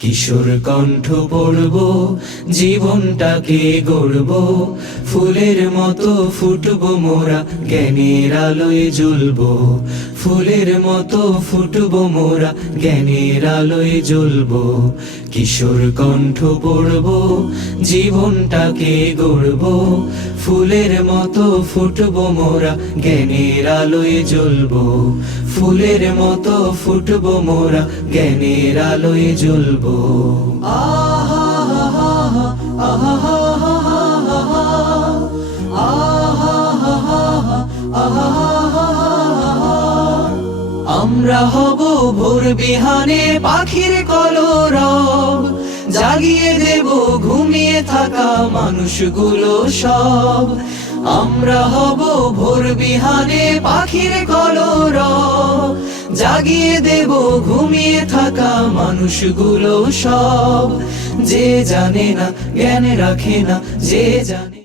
কিশোর কণ্ঠ পড়ব, জীবনটাকে গড়ব, ফুলের মতো ফুটব মোরা, জ্ঞানের আলোয় জ্বলব। ফুলের মতো ফুটব মোরা, জ্ঞানের আলোয় জ্বলব। কিশোর কণ্ঠ পড়ব, জীবনটাকে গড়ব, ফুলের মতো ফুটব মোরা, জ্ঞানের আলোয় জ্বলব। ফুলের মতো ফুটব মোরা, জ্ঞানের আলোয় জ্বলব। আমরা হব ভোর বিহানে পাখির কলরব, জাগিয়ে দেব ঘুমিয়ে থাকা মানুষগুলো সব। আমরা হব ভোর বিহানে পাখির কলরব, জাগিয়ে দেব ঘুমিয়ে থাকা মানুষগুলো সব। যে জানে না জ্ঞান রাখে না, যে জানে